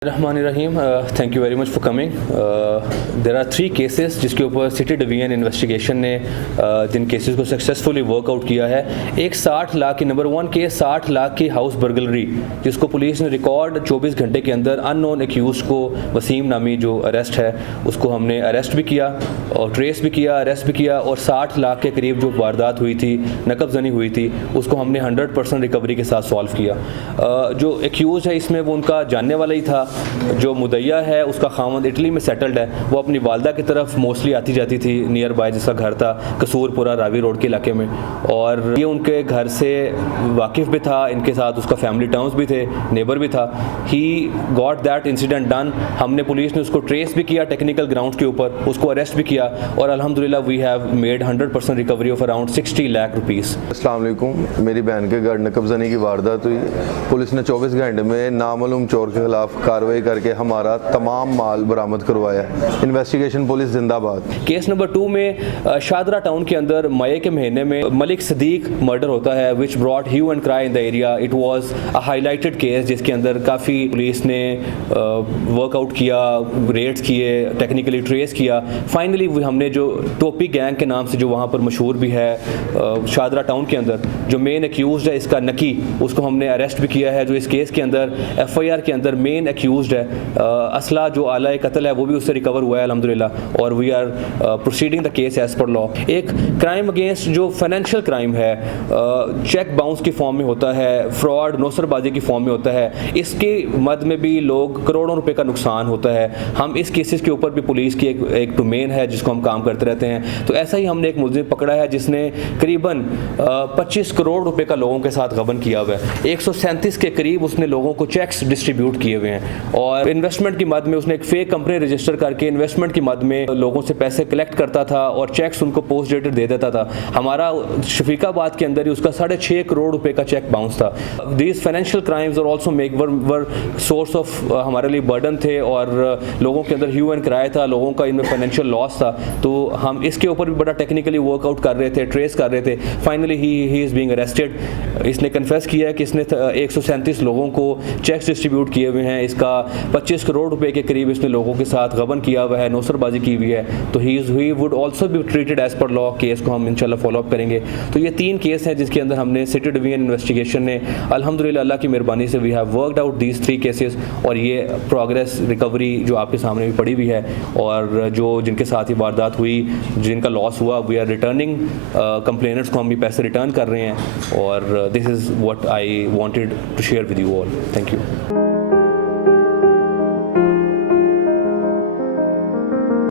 Rahim, thank you very much for coming. There are 3 cases जिसके ऊपर city division investigation ने जिन cases को सक्सेसफुली वर्कआउट किया है। एक 60 लाख की नंबर 1 केस 60 लाख की हाउस बर्गलरी, जिसको पुलिस ने रिकॉर्ड 24 घंटे के अंदर अननोन एक्यूज को वसीम नामी जो अरेस्ट है उसको हमने अरेस्ट भी किया और ट्रेस भी किया, अरेस्ट भी किया और 60 लाख के करीब जो वारदात हुई थी, नकबजनी हुई थी, उसको हमने 100% रिकवरी के साथ सॉल्व किया। जो एक्यूज है इसमें वो उनका जानने वाला ही था। जो मुदैया है उसका खामद इटली में सेटल्ड है, वो अपनी वालदा की तरफ मोस्टली आती जाती थी, नियर बाय जिसका घर था कसूरपुरा रावी रोड के इलाके में, और ये उनके घर से वाकिफ़ भी था, इनके साथ उसका फैमिली टर्म्स भी थे, नेबर भी था। He got that incident done. हमने पुलिस ने उसको ट्रेस भी किया टेक्निकल ग्राउंड के ऊपर, उसको अरेस्ट भी किया और अल्हम्दुलिल्लाह we have made 100% recovery of around 60 lakh rupees. अस्सलाम वालेकुम। मेरी बहन के घर नकबजनी की वारदात हुई। पुलिस ने 24 घंटे में नामालूम चोर के खिलाफ कार्रवाई करके हमारा तमाम माल बरामद करवाया। इन्वेस्टिगेशन पुलिस जिंदाबाद। केस नंबर 2 में शादरा टाउन के अंदर मई के महीने में मलिक सदीक मर्डर होता है, which brought hue and cry in the area. It was a highlighted case जिसके अंदर काफ़ी पुलिस ने वर्कआउट किया, रेड्स किए, टेक्निकली ट्रेस किया। फाइनली हमने जो टोपी गैंग के नाम से जो वहाँ पर मशहूर भी है शादरा टाउन के अंदर, जो मेन एक्यूज है इसका नकी, उसको हमने अरेस्ट भी किया है, जो इस केस के अंदर FIR के अंदर मेन एक्यूज है। असला जो आला कत्ल है वो भी उससे रिकवर हुआ है अल्हम्दुलिल्लाह, और we are proceeding the case as per law. एक क्राइम अगेंस्ट जो फाइनेंशियल क्राइम है, चेक बाउंस की फॉर्म में होता है, फ्रॉड नौसरबाजी की फॉर्म में होता है, इसके मद में भी लोग करोड़ों रुपए का नुकसान होता है। हम इस केसेस के ऊपर भी पुलिस की एक डोमेन है जिसको हम काम करते रहते हैं। तो ऐसा ही हमने एक मुलजिम पकड़ा है जिसने करीबन 25 करोड़ रुपए का लोगों के साथ गबन किया हुआ है। 137 के करीब उसने लोगों को चेक्स डिस्ट्रीब्यूट किए हुए हैं और इन्वेस्टमेंट की मद में उसने एक फेक कंपनी रजिस्टर करके इन्वेस्टमेंट की मद में लोगों से पैसे कलेक्ट करता था और चेक्स उनको पोस्ट डेटेड दे देता था। हमारा शफीकाबाद के अंदर ही उसका 6.5 करोड़ रुपए का चेक बाउंस था। दीज फाइनेंशियल क्राइम्स और also make were source of हमारे लिए बर्डन थे और लोगों के अंदर ह्यू एंड क्राई था, लोगों का इनमें फाइनेंशियल लॉस था। तो हम इसके ऊपर भी बड़ा टेक्निकली वर्कआउट कर रहे थे, ट्रेस कर रहे थे। Finally he is being arrested. इसने कन्फेस किया है कि इसने 137 लोगों को चेक्स डिस्ट्रीब्यूट किए हुए हैं, इसका 25 करोड़ रुपए के करीब इसने लोगों के साथ गबन किया हुआ है, नौसरबाजी की हुई है। तो he would also be treated as per law. Case को हम इंशाल्लाह फॉलोअप करेंगे। तो ये 3 केस हैं जिसके अंदर हमने सिटी डिवीजन इन्वेस्टिगेशन ने अल्हम्दुलिल्लाह अल्लाह की मेहरबानी से we have worked out these 3 cases, और ये प्रोग्रेस रिकवरी जो आपके सामने भी पड़ी हुई है, और जो जिनके साथ ही वारदात हुई, जिनका लॉस हुआ, वी आर रिटर्निंग कंप्लेनेंट्स को हम भी पैसे रिटर्न कर रहे हैं। और this is what I wanted to share with you all. Thank you.